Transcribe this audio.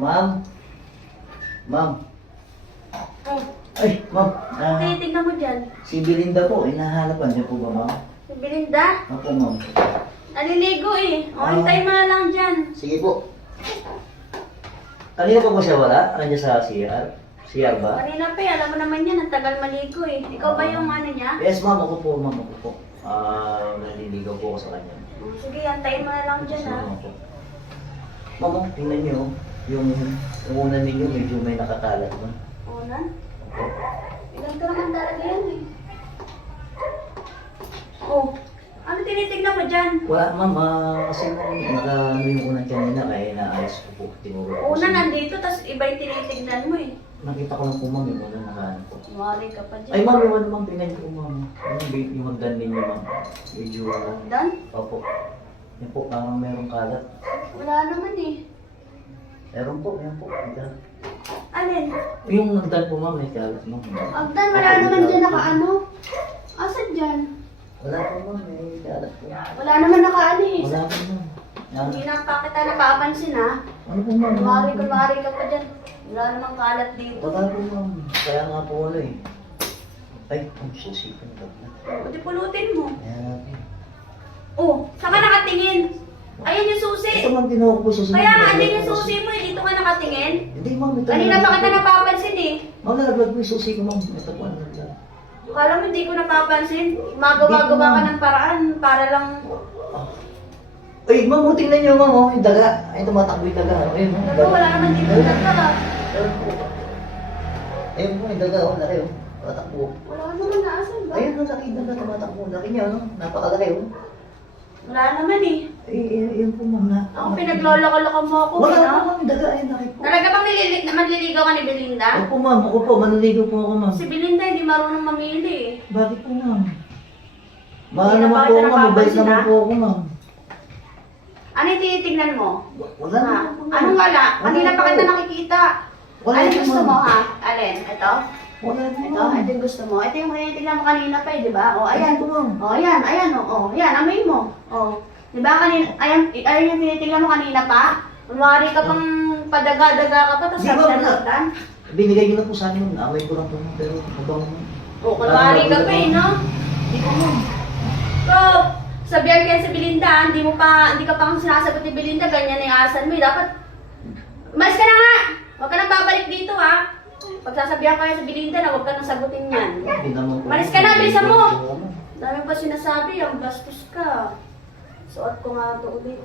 Ma'am? Ma'am? Oh, Ay, ma'am. tinitignan mo dyan. Si Belinda po, hinahanapan niyo po ba, ma'am? Si Belinda, Opo, ma'am. naliligo eh. O, hintay mo na lang dyan. Sige po. Kanina pa po siya wala? Nandiyan sa CR? CR ba? Kanina pa eh, alam mo naman yan, ang tagal maligo eh. Ikaw ba yung ano niya? Yes, ma'am. Ako po, ma'am. Ako po. Naliligaw po ako sa kanya. Sige, hantayin mo na lang dyan ha. Ma'am, tingnan niyo. Yung unan ninyo, medyo may nakakalat, ma'am. Unan? Opo. Ilan ka naman talaga yan eh. Oh, ano tinitignan mo dyan? Wala, ma'am. Kasi naka-ano yung unan kanina, kaya naayos ko po. Tinuro ko. Una nandito, tapos iba yung tinitignan mo eh. Nakita ko lang po, ma'am, yung unan nakaano po. Mali ka pa dyan. Ay, ma'am, yung ano, ma'am, tingnan ko, ma'am. Yung hagdan ninyo, ma'am. Medyo, Dan? opo. Yan po, parang merong kalat. Wala naman eh. Meron po, yan po. Hagdan. Alin? Yung hagdan po, ma'am, may kalat, ma'am. Agdan, wala naman dyan nakaano. Asan dyan? Wala po, ma'am, may kalat po. Wala naman nakaano eh. Wala po, ma'am. Yan. Hindi na pa kita napapansin ha. Ano po, ma'am? Kumari ka pa dyan. Wala namang kalat dito. Wala po, ma'am. Kaya nga po, ano eh. Ay, susi ko na. O, di pulutin mo. Ayan. Oh, saan ka nakatingin? Ayan yung susi. Ito, ma'am, tinuha ko po susi. Kaya nga, andyan yung susi mo eh. Dito ka nakatingin. Hindi, ma'am. Ito Kanina pa kita napapansin eh. Ma'am, nalaglag po yung susi ko, ma'am. Ito po, nalaglag. Kala mo hindi ko napapansin. Magawa-gawa ka ng paraan para lang... Ay, ma'am, tingnan niyo, ma'am, oh, yung daga. Ay, tumatakbo yung daga. Ayun, ma'am. Ano, wala naman dito nagkaka. Ayun po. Ayun po, yung daga, oh, laki, oh. Tumatakbo. Wala naman naasan ba? Ayun, ang laki yung daga, tumatakbo. Laki niya, no? Napakalaki, oh. Wala naman eh. Ayun po, ma'am, na. Ako pinagloloko-loko mo ako. Wala no? po, ma'am, yung daga, ayun, laki po. Talaga bang manliligaw ka ni Belinda? Opo, ma'am, ako po, manaligo po ako, ma'am. Si Belinda hindi marunong mamili eh. Bakit po, ma'am? Mahal Hindi na naman ba po kita ako, ma'am. Mabait napapansin, naman ha? po ako, ma'am. Ano yung tinitignan mo? Wala Ha? naman po, ma'am. Anong wala? Kanina pa po. kita nakikita. Wala Ano po, gusto ma'am. mo ha? Alin? Ito? Wala po, Ito? ma'am. Ito yung gusto mo. Ito yung tinitignan mo kanina pa eh, di ba? O, Ayan ayan. po, ma'am. O, ayan. Ayan, o. O, ayan. Amoy mo. O. Di ba kanina? Ayan, ayan yung tinitignan mo kanina pa? Kunwari ka pang padaga-daga ka pa, tapos Di ba, sabi wala. na Binigay niyo na po sa akin, amay ko lang po, ma'am, pero kabang mo. O, kunwari ka pa eh, no? Di po, ma'am. So, sabihan kaya sa Belinda, hindi ka pa kang sinasagot ni Belinda, ganyan na yung asan mo. Dapat, malis ka na nga! Huwag ka nang babalik dito ha. Pagsasabihan kaya sa Belinda na huwag ka nang sagutin yan. Hindi naman po. Malis ka na, bilisan mo! Ma'am. Dami pa sinasabi, ang bastos ka. Suot ko nga ito ulit.